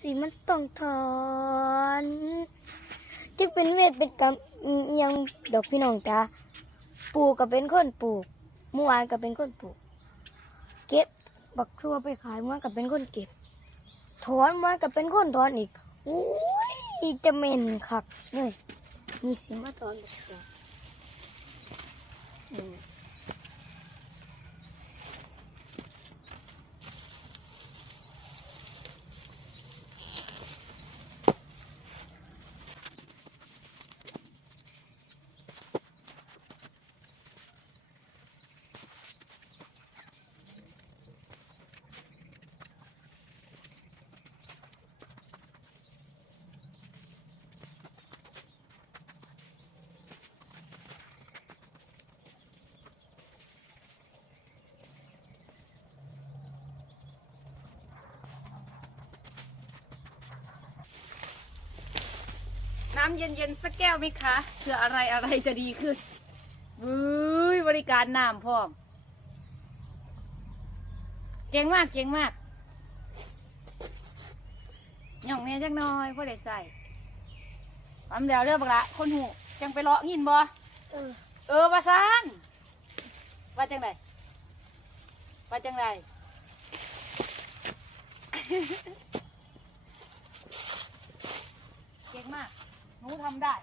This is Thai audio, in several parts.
สีมันต้องถอนจึงเป็นเวทเป็นกรรมยังดอกพี่น้องจ้าปลูกก็เป็นคนปลูกเมื่อวานก็เป็นคนปลูก เก็บบักทั่วไปขายเมื่อวนก็เป็นคนเก็บ ถอนเมื่อวนก็เป็นคนถอนอีกอุ้ยจะเหม็นคักเลยมีสีมาถอนบักทั่ น้ำเย็นๆสักแก้วไหมคะเพื่ออะไรอะไรจะดีขึ้นวุ้ยบริการน้ำพร้อม เก่งมากเก่งมากหย่องเนี่ยจักหน้อยพ่อได้ใส่ปั๊มเดียวเรื่องบักละคนหูจังไปเลาะยินบ่เออเออว่าซานว่าจังไดว่าจังได เก่งมาก หนูทำได้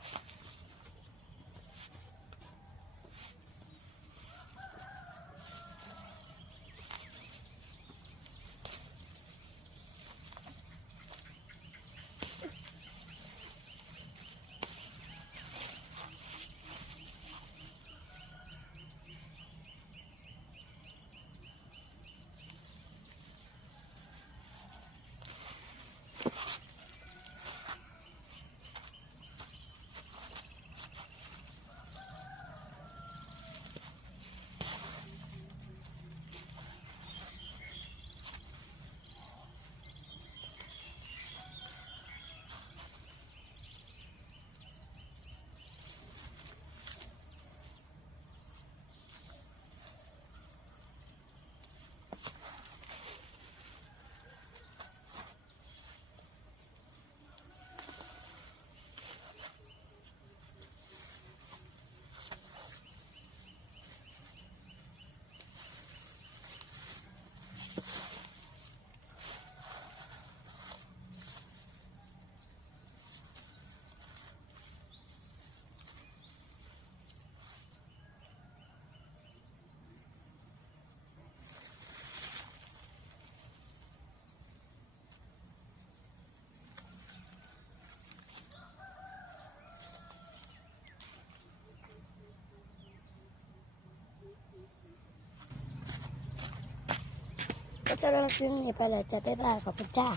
ก็จะเริ่มซึ้งนี่ไปเลยจะไปบ้ายขอบคุณจ้า